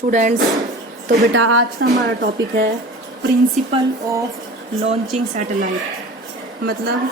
Students, तो बेटा आज का हमारा टॉपिक है प्रिंसिपल ऑफ लॉन्चिंग सैटेलाइट। मतलब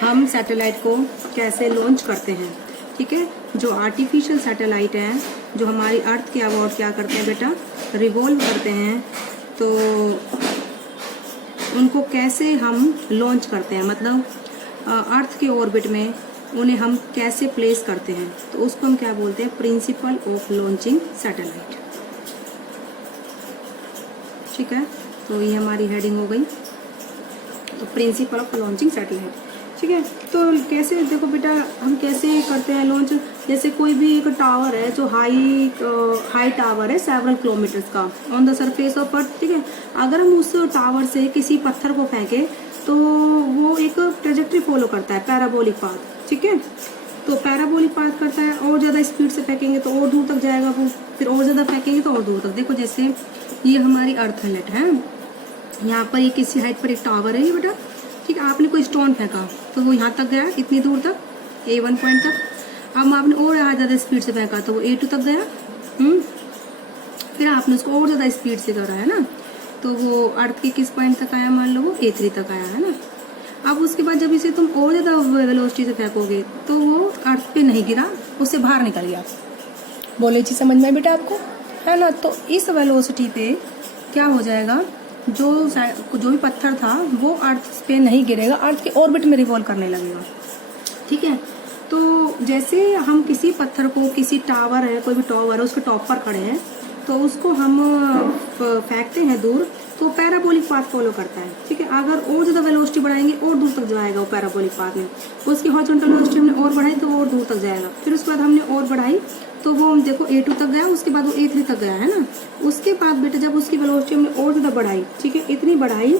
हम सैटेलाइट को कैसे लॉन्च करते हैं। ठीक है, जो आर्टिफिशियल सैटेलाइट हैं जो हमारी अर्थ के अबाउट क्या करते हैं बेटा, रिवॉल्व करते हैं, तो उनको कैसे हम लॉन्च करते हैं, मतलब अर्थ के ऑर्बिट में उन्हें हम कैसे प्लेस करते हैं, तो उसको हम क्या बोलते हैं, प्रिंसिपल ऑफ लॉन्चिंग सैटेलाइट। ठीक है, तो ये हमारी हेडिंग हो गई, तो प्रिंसिपल ऑफ लॉन्चिंग सैटेलाइट। ठीक है, तो कैसे देखो बेटा हम कैसे करते हैं लॉन्च। जैसे कोई भी एक टावर है जो हाई टावर है सेवरल किलोमीटर्स का ऑन द सरफेस ऑफ अर्थ। ठीक है, अगर हम उस टावर से किसी पत्थर को फेंके तो वो एक ट्रेजेक्ट्री फॉलो करता है, पैराबोलिक पाथ। ठीक है, तो पैराबोलिक पाथ करता है, और ज़्यादा स्पीड से फेंकेंगे तो और दूर तक जाएगा वो, फिर और ज़्यादा फेंकेंगे तो और दूर तक। देखो जैसे ये हमारी अर्थ है, यहाँ पर ये किसी हाइट पर एक टावर है ये बेटा। ठीक है, आपने कोई स्टोन फेंका तो वो यहाँ तक गया, इतनी दूर तक, A1 पॉइंट तक। अब आपने और ज़्यादा स्पीड से फेंका तो वो A2 तक गया। फिर आपने उसको और ज़्यादा स्पीड से करा है ना, तो वो अर्थ के किस पॉइंट तक आया, मान लो वो A3 तक आया है ना। अब उसके बाद जब इसे तुम और ज़्यादा वेलोसिटी से फेंकोगे तो वो अर्थ पे नहीं गिरा, उससे बाहर निकल गया। बोले चीज समझ में बेटा आपको, है ना। तो इस वेलोसिटी पे क्या हो जाएगा, जो भी पत्थर था वो अर्थ पे नहीं गिरेगा, अर्थ के ऑर्बिट में रिवॉल्व करने लगेगा। ठीक है, तो जैसे हम किसी पत्थर को, किसी टावर है, कोई भी टावर है, उसके टॉप पर खड़े हैं तो उसको हम फेंकते हैं दूर, तो पैराबोलिक पाथ फॉलो करता है। ठीक है, अगर और ज़्यादा वेलोसिटी बढ़ाएंगे और दूर तक जाएगा वो पैराबोलिक पाथ में। उसकी हॉरिजॉन्टल वेलोसिटी हमने और बढ़ाई तो और दूर तक जाएगा। फिर उसके बाद हमने और बढ़ाई तो वो देखो A2 तक गया, उसके बाद वो A3 तक गया है ना। उसके बाद बेटा जब उसकी वेलोसिटी हमने और ज़्यादा बढ़ाई, ठीक है, इतनी बढ़ाई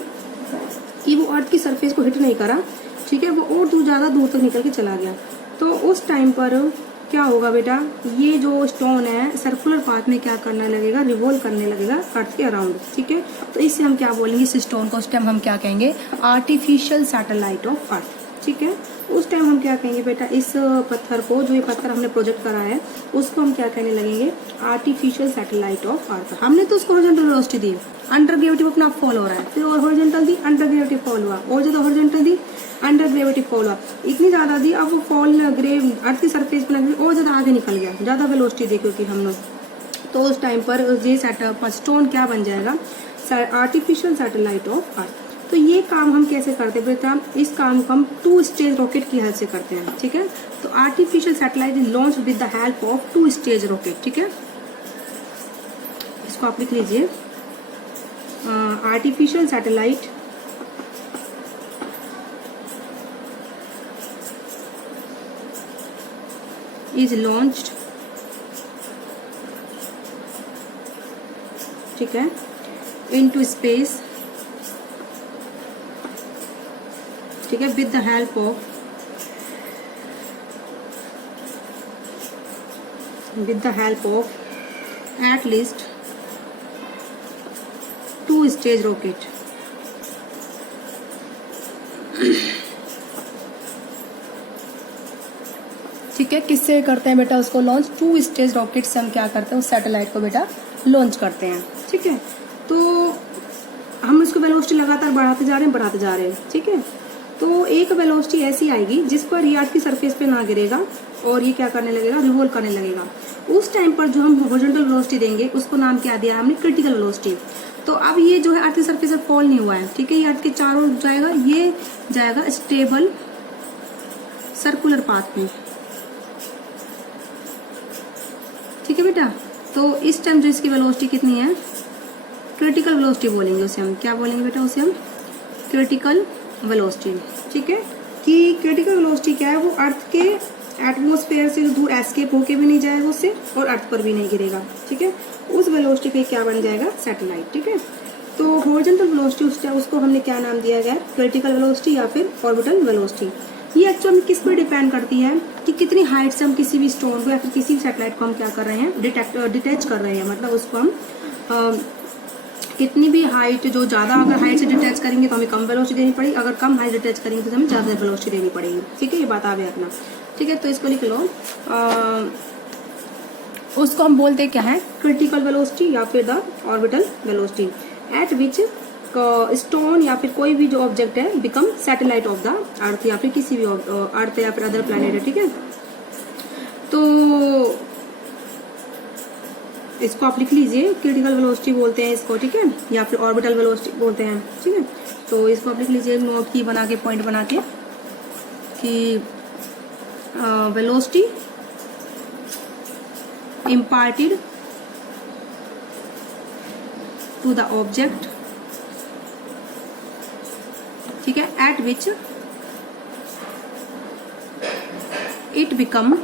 कि वो अर्थ की सरफेस को हिट नहीं करा, ठीक है, वो और ज़्यादा दूर तक निकल के चला गया, तो उस टाइम पर क्या होगा बेटा, ये जो स्टोन है सर्कुलर पाथ में क्या करने लगेगा, रिवॉल्व करने लगेगा अर्थ के अराउंड। ठीक है, तो इससे हम क्या बोलेंगे, इस स्टोन को उस टाइम हम क्या कहेंगे, आर्टिफिशियल सैटेलाइट ऑफ अर्थ। ठीक है, उस टाइम हम क्या कहेंगे बेटा, इस पत्थर को, जो ये पत्थर हमने प्रोजेक्ट करा है उसको हम क्या कहने लगेंगे, आर्टिफिशियल सैटेलाइट ऑफ अर्थ। हमने तो उसको हॉरिजॉन्टल वेलोसिटी दी, अंडर ग्रेविटी अपना फॉल हो रहा है, फिर और हॉरिजॉन्टल दी, अंडर ग्रेविटी फॉल हुआ, और ज्यादा हॉरिजॉन्टल दी, अंडर ग्रेविटी फॉल हुआ, इतनी ज्यादा दी, अब वो फॉल अर्थ की सरफेस पर और ज्यादा आगे निकल गया, ज्यादा वेलोसिटी दी क्योंकि हम लोग, तो उस टाइम पर ये स्टोन क्या बन जाएगा, आर्टिफिशियल सैटेलाइट ऑफ अर्थ। तो ये काम हम कैसे करते हैं बेटा, इस काम को हम 2 स्टेज रॉकेट की हेल्प से करते हैं। ठीक है, तो artificial satellite is launch with the help of 2 stage rocket. ठीक है, इसको आप लिख लीजिए, आर्टिफिशियल सैटेलाइट is launched, ठीक है, into space, ठीक है, with the help of at least 2 stage rocket। ठीक है, किससे करते हैं बेटा उसको लॉन्च, 2 स्टेज रॉकेट से हम क्या करते हैं, उस सैटेलाइट को बेटा लॉन्च करते हैं। ठीक है, तो हम इसको वेलोसिटी लगातार बढ़ाते जा रहे हैं। ठीक है, तो एक वेलोसिटी ऐसी आएगी जिस पर ये अर्थ की सरफेस पे ना गिरेगा और ये क्या करने लगेगा, रिवॉल्व करने लगेगा। उस टाइम पर जो हम हॉरिजॉन्टल वेलोसिटी देंगे उसको नाम क्या दिया हमने, क्रिटिकल वेलोसिटी। तो अब ये जो है अर्थ की सरफेस पर फॉल नहीं हुआ है, ठीक है, ये अर्थ के चारों जाएगा, ये जाएगा स्टेबल सर्कुलर पाथ में। ठीक है बेटा, तो इस टाइम जो इसकी वेलोसिटी कितनी है, क्रिटिकल वेलोसिटी बोलेंगे उसे हम, क्या बोलेंगे बेटा उसे हम, क्रिटिकल वेलोसिटी। ठीक है, कि क्रिटिकल वेलोसिटी क्या है, वो अर्थ के एटमॉस्फेयर से दूर एस्केप होके भी नहीं जाएगा उससे, और अर्थ पर भी नहीं गिरेगा। ठीक है, उस वेलोसिटी पे क्या बन जाएगा, सैटेलाइट। ठीक है, तो हॉरिजॉन्टल वेलोसिटी उसको हमने क्या नाम दिया गया, क्रिटिकल वेलोसिटी या फिर ऑर्बिटल वेलोसिटी। ये एक्चुअली किस पर डिपेंड करती है कि कितनी हाइट से हम किसी भी स्टोन को या फिर किसी भी सैटेलाइट को हम क्या कर रहे हैं, डिटैच कर रहे हैं, मतलब उसको हम कितनी भी हाइट, जो ज़्यादा अगर हाइट से डिटैच करेंगे तो हमें कम वेलोसिटी देनी पड़ेगी, अगर कम हाइट डिटैच करेंगे तो हमें ज़्यादा वेलोसिटी देनी पड़ेगी। ठीक है, ये बात आप रखना। ठीक है, तो इसको लिख लो, उसको हम बोलते क्या है, क्रिटिकल वेलोसिटी या फिर the orbital velocity at which stone या फिर कोई भी जो ऑब्जेक्ट है become satellite of the earth या फिर किसी भी अर्थ या फिर अदर प्लैनेट है, ठीक है। तो इसको आप लिख लीजिए, क्रिटिकल वेलोसिटी बोलते हैं इसको, ठीक है, या फिर ऑर्बिटल वेलोसिटी बोलते हैं, ठीक है। तो इसको आप लिख लीजिए नोट की बना के, पॉइंट बना के कि velocity imparted to the object, ठीक है, at which it become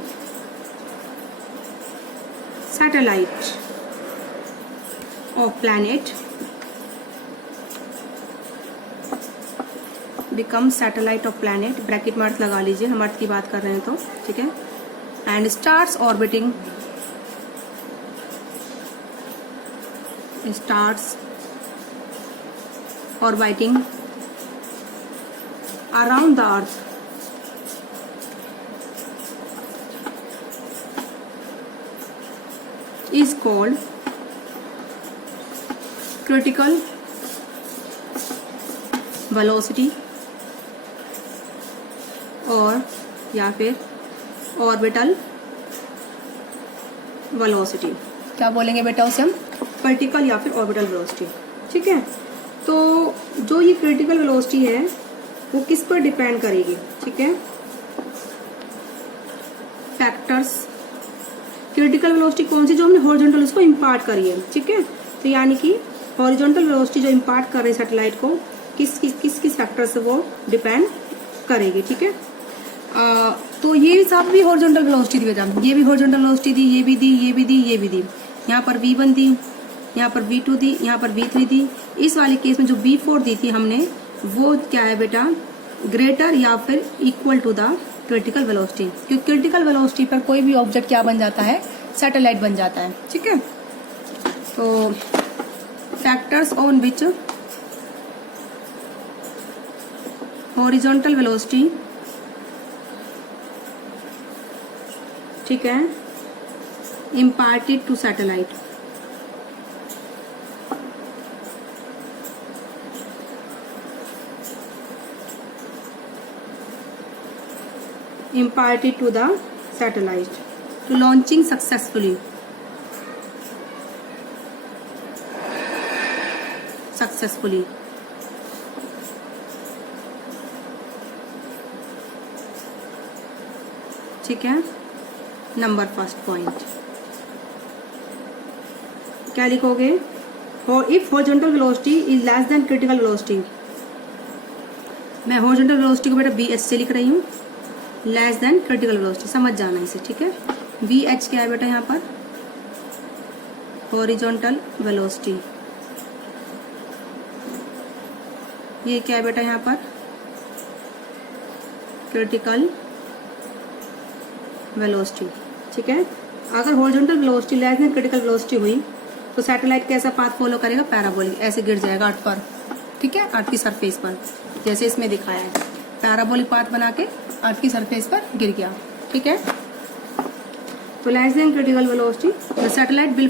satellite of planet, become satellite of planet, bracket mark लगा लीजिए, हम अर्थ की बात कर रहे हैं तो, ठीक है, and starts orbiting, starts orbiting around the earth is called critical velocity और या फिर ऑर्बिटल वेलोसिटी। क्या बोलेंगे बेटा उसे हम, क्रिटिकल या फिर ऑर्बिटल वेलोसिटी, ठीक है। तो जो ये क्रिटिकल वेलोसिटी है वो किस पर डिपेंड करेगी, ठीक है, फैक्टर्स। क्रिटिकल वेलोसिटी कौन सी, जो हमने हॉरिजॉन्टल उसको इम्पार्ट करी है, ठीक है। तो यानी कि हॉरिजॉन्टल वेलोसिटी जो इम्पार्ट कर रही है सैटेलाइट को, किस फैक्टर से वो डिपेंड करेगी, ठीक है। तो ये सब भी हॉरिजॉन्टल वेलोसिटी दी बेटा, ये भी हॉरिजॉन्टल वेलोसिटी दी, ये भी दी, ये भी दी, ये भी दी। यहाँ पर v1 दी, यहाँ पर v2 दी, यहाँ पर v3 दी। इस वाले केस में जो v4 दी थी हमने, वो क्या है बेटा, ग्रेटर या फिर equal to the critical velocity, क्योंकि क्रिटिकल वेलोसिटी पर कोई भी ऑब्जेक्ट क्या बन जाता है, सैटेलाइट बन जाता है, ठीक है। तो factors on which horizontal velocity, ठीक है, imparted to satellite, imparted to the satellite to launching successfully, ठीक है। नंबर फर्स्ट पॉइंट क्या लिखोगे, if horizontal velocity is less than critical velocity. मैं हॉरिजॉन्टल वेलोसिटी को बेटा bh से लिख रही हूँ, लेस देन क्रिटिकल वेलोसिटी, समझ जाना इसे, ठीक है। bh क्या है बेटा यहाँ पर, हॉरिजॉन्टल वेलोसिटी। ये क्या है बेटा यहाँ पर, क्रिटिकल वेलोसिटी, ठीक है। अगर horizontal velocity less than critical velocity हुई तो सैटेलाइट कैसा पाथ फॉलो करेगा, पैराबोलिक, ऐसे गिर जाएगा अर्थ पर, ठीक है, अर्थ की सरफेस पर, जैसे इसमें दिखाया है, पैराबोलिक पाथ बना के अर्थ की सरफेस पर गिर गया, ठीक है। तो less than critical velocity the satellite will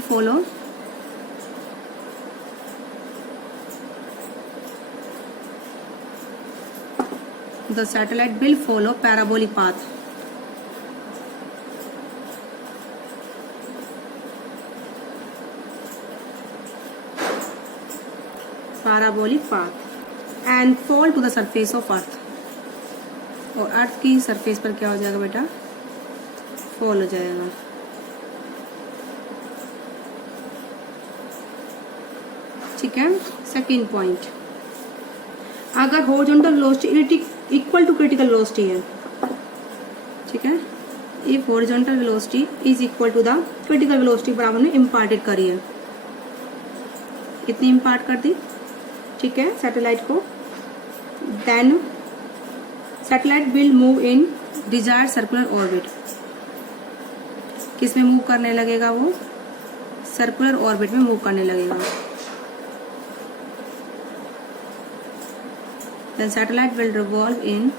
follow parabolic path, and fall to the surface of earth, और अर्थ की सरफेस पर क्या हो जाएगा बेटा, फॉल हो जाएगा, ठीक है। सेकंड पॉइंट, अगर horizontal velocity equal to critical velocity है, ठीक है, if horizontal velocity is equal to the critical velocity पर आपने इम्पार्टेड करी है, इतनी इम्पार्ट कर दी, ठीक है, सैटेलाइट को, then satellite will move in desired circular orbit. किस में मूव करने लगेगा वो, सर्कुलर ऑर्बिट में मूव करने लगेगा। Then satellite will revolve in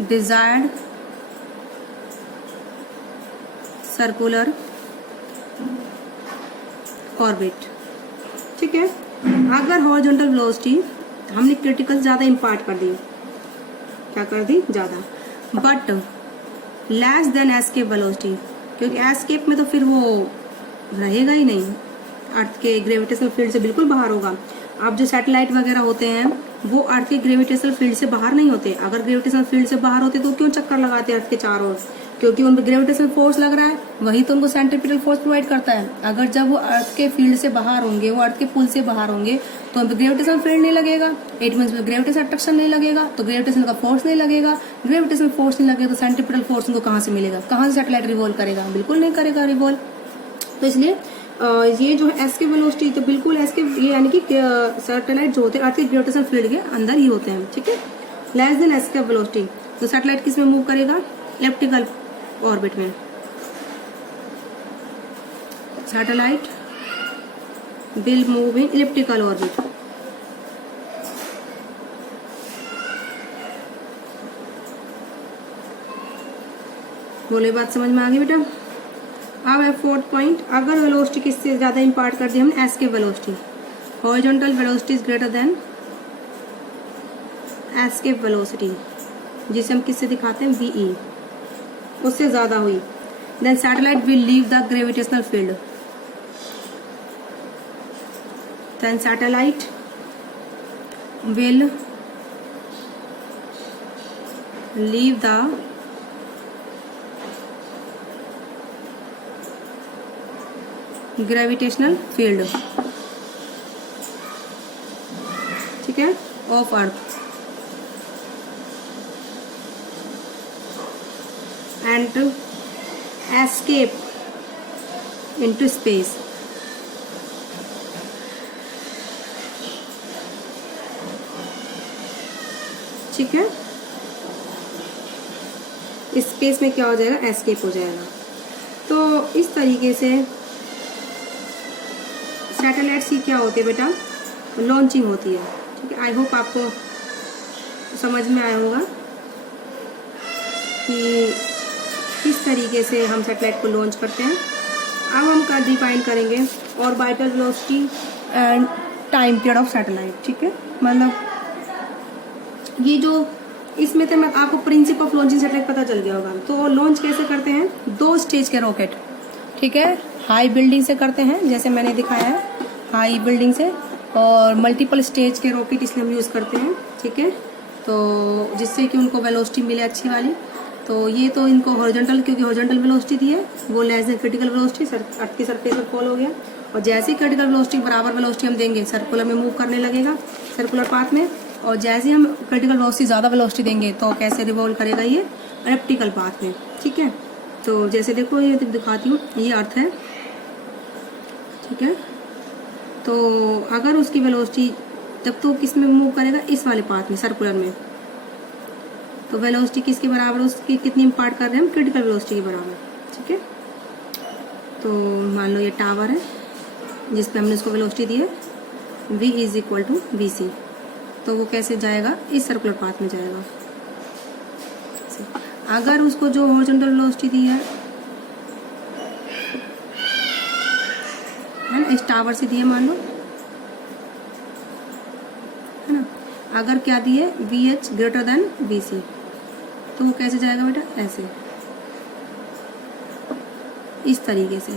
desired circular orbit. ठीक है, अगर हॉरिजॉन्टल वेलोसिटी हमने क्रिटिकल ज़्यादा इम्पार्ट कर दी, क्या कर दी, ज़्यादा, but less than escape velocity, क्योंकि एस्केप में तो फिर वो रहेगा ही नहीं, अर्थ के ग्रेविटेशनल फील्ड से बिल्कुल बाहर होगा। अब जो सैटेलाइट वगैरह होते हैं वो अर्थ के ग्रेविटेशनल फील्ड से बाहर नहीं होते। अगर ग्रेविटेशनल फील्ड से बाहर होते तो क्यों चक्कर लगाते अर्थ के चारों ओर, क्योंकि उन पर ग्रेविटेशनल फोर्स लग रहा है, वही तो उनको सेंट्रीपिटल फोर्स प्रोवाइड करता है। अगर जब वो अर्थ के फील्ड से बाहर होंगे, वो अर्थ के पुल से बाहर होंगे, तो उन पर ग्रेविटेशनल फील्ड नहीं लगेगा, इट मीन्स ग्रेविटेशनल अट्रैक्शन नहीं लगेगा, तो ग्रेविटेशन का फोर्स नहीं लगेगा। ग्रेविटेशनल फोर्स नहीं लगेगा तो सेंट्रीपिटल फोर्स उनको कहाँ से मिलेगा, कहाँ से सैटेलाइट रिवॉल्व करेगा, बिल्कुल नहीं करेगा रिवॉल्व। तो इसलिए ये जो है एस्केप वेलोसिटी, तो बिल्कुल एस्केप, ये यानी कि सैटेलाइट जो होते हैं अर्थ के ग्रेविटेशनल फील्ड के अंदर ही होते हैं। ठीक है, लेस देन एस्केप वेलोसिटी, तो सैटेलाइट किस में मूव करेगा, इलिप्टिकल ऑर्बिट में। Satellite will move in elliptical orbit. बोले बात समझ में आ गई बेटा। अब है फोर्थ पॉइंट, अगर वेलोसिटी किससे ज्यादा इम्पार्ट कर दी हमने, escape velocity, horizontal velocity is greater than escape velocity, जिसे हम किससे दिखाते हैं, वीई, उससे ज्यादा हुई, then satellite will leave the gravitational field, then satellite will leave the gravitational field, ठीक है, of earth and escape into space. ठीक है, स्पेस में क्या हो जाएगा, एस्केप हो जाएगा। तो इस तरीके से सैटेलाइट्स की क्या होती है बेटा, लॉन्चिंग होती है। ठीक है, आई होप आपको समझ में आया होगा कि किस तरीके से हम सैटेलाइट को लॉन्च करते हैं। अब हम डिफाइन करेंगे orbital velocity and time period of satellite. ठीक है, मतलब ये जो इसमें तो मैं आपको प्रिंसिपल ऑफ लॉन्चिंग सैटेलाइट पता चल गया होगा। तो लॉन्च कैसे करते हैं, 2 स्टेज के रॉकेट, ठीक है, हाई बिल्डिंग से करते हैं जैसे मैंने दिखाया है, हाई बिल्डिंग से, और मल्टीपल स्टेज के रॉकेट इसलिए हम यूज़ करते हैं। ठीक है, तो जिससे कि उनको वेलोसिटी मिले अच्छी वाली। तो ये तो इनको हॉरिजॉन्टल, क्योंकि हॉरिजॉन्टल वेलोसिटी दी है, वो लेस देन क्रिटिकल वेलोसिटी अर्थ की सरफेस पर फॉल हो गया, और जैसे ही क्रिटिकल वेलोसिटी बराबर वेलोसिटी हम देंगे, सर्कुलर में मूव करने लगेगा, सर्कुलर पाथ में, और जैसे ही हम क्रिटिकल वेलोसिटी ज़्यादा वेलोसिटी देंगे तो कैसे रिवॉल्व करेगा, ये एलिप्टिकल पाथ में। ठीक है, तो जैसे देखो ये दिखाती हूँ, ये अर्थ है, ठीक है, तो अगर उसकी वेलोसिटी तब तो किस में मूव करेगा, इस वाले पाथ में, सर्कुलर में, तो वेलोसिटी किसके बराबर, उसकी कितनी इम्पार्ट कर रहे हैं हम, क्रिटिकल वेलोसिटी के बराबर। ठीक है, तो मान लो ये टावर है जिस पे हमने उसको वेलोसिटी दी है, v is equal to vc, तो वो कैसे जाएगा, इस सर्कुलर पाथ में जाएगा। अगर उसको जो हॉरिजॉन्टल वेलोसिटी दी है ना, इस टावर से दी है मान लो, है ना, अगर क्या दी है, vh ग्रेटर देन vc, तो वो कैसे जाएगा बेटा, ऐसे, इस तरीके से,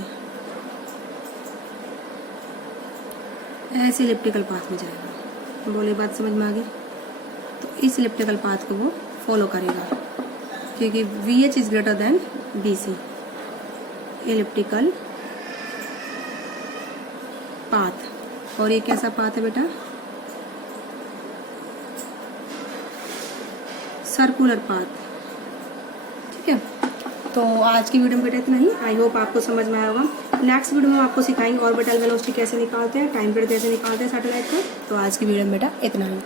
ऐसे इलिप्टिकल पाथ में जाएगा। बोले बात समझ में आ गई। तो इस इलिप्टिकल पाथ को वो फॉलो करेगा, क्योंकि VH is greater then BC, elliptical path. और ये कैसा पाथ है बेटा, सर्कुलर पाथ। ठीक है, तो आज की वीडियो में बेटा इतना ही। आई होप आपको समझ में आया होगा। नेक्स्ट वीडियो में आपको सिखाएंगे ऑर्बिटल वेलोसिटी कैसे निकालते हैं, टाइम पीरियड कैसे निकालते हैं सैटेलाइट को। तो आज की वीडियो में बेटा इतना ही।